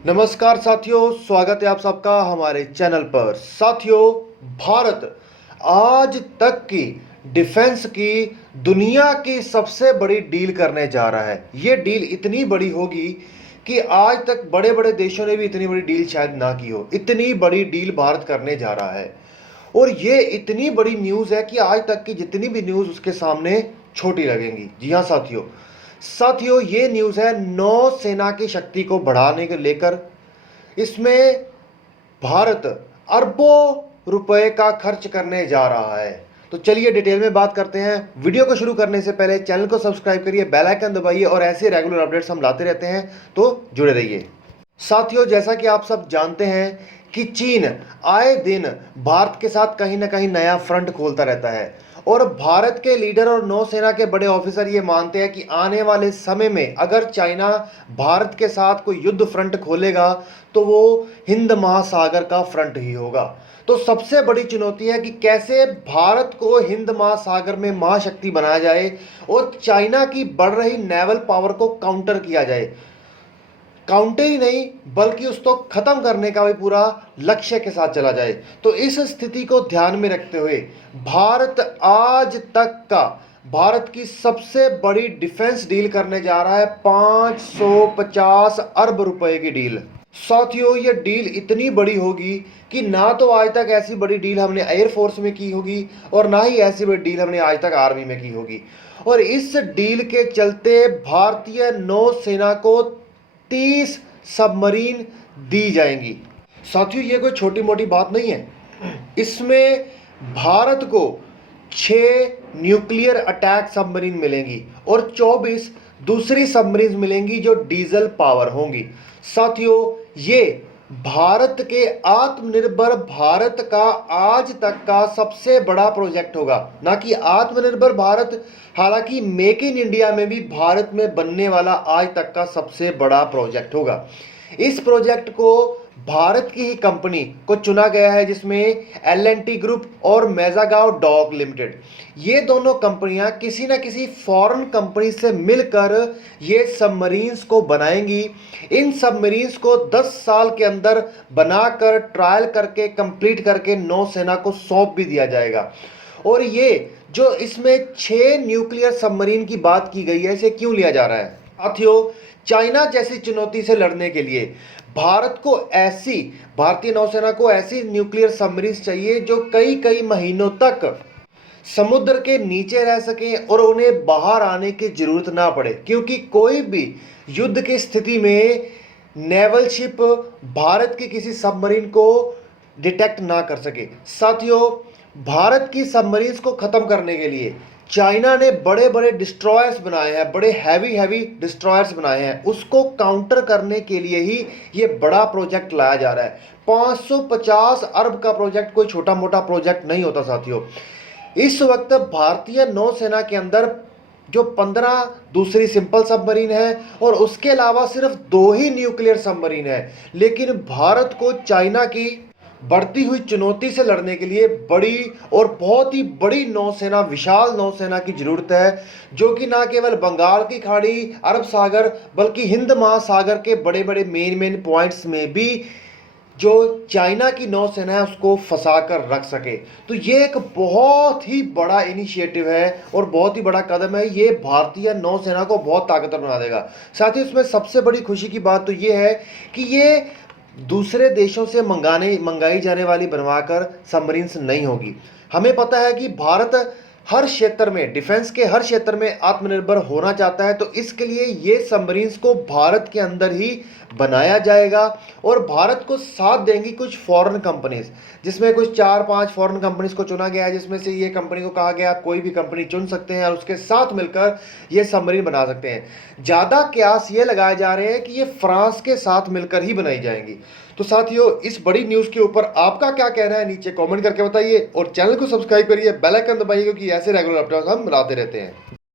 नमस्कार साथियों, स्वागत है आप सबका हमारे चैनल पर। साथियों, भारत आज तक की डिफेंस की दुनिया की सबसे बड़ी डील करने जा रहा है। ये डील इतनी बड़ी होगी कि आज तक बड़े बड़े देशों ने भी इतनी बड़ी डील शायद ना की हो। इतनी बड़ी डील भारत करने जा रहा है और ये इतनी बड़ी न्यूज़ है कि आज तक की जितनी भी न्यूज़ उसके सामने छोटी लगेंगी। जी हाँ साथियों, ये न्यूज़ है नौसेना की शक्ति को बढ़ाने को लेकर। इसमें भारत अरबों रुपए का खर्च करने जा रहा है। तो चलिए डिटेल में बात करते हैं। वीडियो को शुरू करने से पहले चैनल को सब्सक्राइब करिए, बेल आइकन दबाइए और ऐसे रेगुलर अपडेट्स हम लाते रहते हैं, तो जुड़े रहिए। साथियों, जैसा कि आप सब जानते हैं कि चीन आए दिन भारत के साथ कहीं ना कहीं नया फ्रंट खोलता रहता है और भारत के लीडर और नौसेना के बड़े ऑफिसर ये मानते हैं कि आने वाले समय में अगर चाइना भारत के साथ कोई युद्ध फ्रंट खोलेगा तो वो हिंद महासागर का फ्रंट ही होगा। तो सबसे बड़ी चुनौती है कि कैसे भारत को हिंद महासागर में महाशक्ति बनाया जाए और चाइना की बढ़ रही नेवल पावर को काउंटर किया जाए। काउंटर ही नहीं बल्कि उसको खत्म करने का भी पूरा लक्ष्य के साथ चला जाए। तो इस स्थिति को ध्यान में रखते हुए भारत की सबसे बड़ी डिफेंस डील करने जा रहा है 550 अरब रुपए की डील। साथियों, ये डील इतनी बड़ी होगी कि ना तो आज तक ऐसी बड़ी डील हमने एयरफोर्स में की होगी और ना ही ऐसी बड़ी डील हमने आज तक आर्मी में की होगी। और इस डील के चलते भारतीय नौसेना को 30 सबमरीन दी जाएंगी। साथियों, ये कोई छोटी मोटी बात नहीं है। इसमें भारत को 6 न्यूक्लियर अटैक सबमरीन मिलेंगी और 24 दूसरी सबमरीन मिलेंगी जो डीजल पावर होंगी। साथियों, ये भारत के आत्मनिर्भर भारत का आज तक का सबसे बड़ा प्रोजेक्ट होगा। ना कि आत्मनिर्भर भारत, हालांकि मेक इन इंडिया में भी भारत में बनने वाला आज तक का सबसे बड़ा प्रोजेक्ट होगा। इस प्रोजेक्ट को भारत की ही कंपनी को चुना गया है, जिसमें L&T ग्रुप और मेजागांव डॉक लिमिटेड, ये दोनों कंपनियां किसी न किसी फॉरेन कंपनी से मिलकर ये सबमरीन्स को बनाएंगी। इन सबमरीन्स को 10 साल के अंदर बनाकर ट्रायल करके कंप्लीट करके नौसेना को सौंप भी दिया जाएगा। और ये जो इसमें 6 न्यूक्लियर सबमरीन की बात की गई है, इसे क्यों लिया जा रहा है? साथियों, चाइना जैसी चुनौती से लड़ने के लिए भारतीय नौसेना को ऐसी न्यूक्लियर सबमरीन चाहिए जो कई कई महीनों तक समुद्र के नीचे रह सकें और उन्हें बाहर आने की जरूरत ना पड़े, क्योंकि कोई भी युद्ध की स्थिति में नेवल शिप भारत की किसी सबमरीन को डिटेक्ट ना कर सके। साथियों, भारत की सबमरीन्स को खत्म करने के लिए चाइना ने बड़े बड़े डिस्ट्रॉयर्स बनाए हैं, बड़े हैवी डिस्ट्रॉयर्स बनाए हैं। उसको काउंटर करने के लिए ही ये बड़ा प्रोजेक्ट लाया जा रहा है। 550 अरब का प्रोजेक्ट कोई छोटा मोटा प्रोजेक्ट नहीं होता साथियों। इस वक्त भारतीय नौसेना के अंदर जो 15 दूसरी सिंपल सबमरीन है और उसके अलावा सिर्फ 2 ही न्यूक्लियर सबमरीन है। लेकिन भारत को चाइना की बढ़ती हुई चुनौती से लड़ने के लिए बड़ी और बहुत ही बड़ी नौसेना, विशाल नौसेना की जरूरत है, जो कि ना केवल बंगाल की खाड़ी, अरब सागर, बल्कि हिंद महासागर के बड़े बड़े मेन पॉइंट्स में भी जो चाइना की नौसेना है उसको फंसा कर रख सके। तो ये एक बहुत ही बड़ा इनिशिएटिव है और बहुत ही बड़ा कदम है। ये भारतीय नौसेना को बहुत ताकतवर बना देगा। साथ ही इसमें सबसे बड़ी खुशी की बात तो ये है कि ये दूसरे देशों से मंगाई जाने वाली बनवाकर सबमरीन्स नहीं होगी। हमें पता है कि भारत हर क्षेत्र में, डिफेंस के हर क्षेत्र में आत्मनिर्भर होना चाहता है। तो इसके लिए ये सबमरीन्स को भारत के अंदर ही बनाया जाएगा और भारत को साथ देंगी कुछ फॉरेन कंपनीज, जिसमें कुछ 4-5 फॉरेन कंपनीज को चुना गया है, जिसमें से ये कंपनी को कहा गया कोई भी कंपनी चुन सकते हैं और उसके साथ मिलकर ये सबमरीन बना सकते हैं। ज़्यादा कयास ये लगाए जा रहे हैं कि ये फ्रांस के साथ मिलकर ही बनाई जाएंगी। तो साथियों, इस बड़ी न्यूज़ के ऊपर आपका क्या कहना है नीचे कमेंट करके बताइए और चैनल को सब्सक्राइब करिए, बेल आइकन दबाइए, क्योंकि ऐसे रेगुलर अपडेट हम लाते रहते हैं।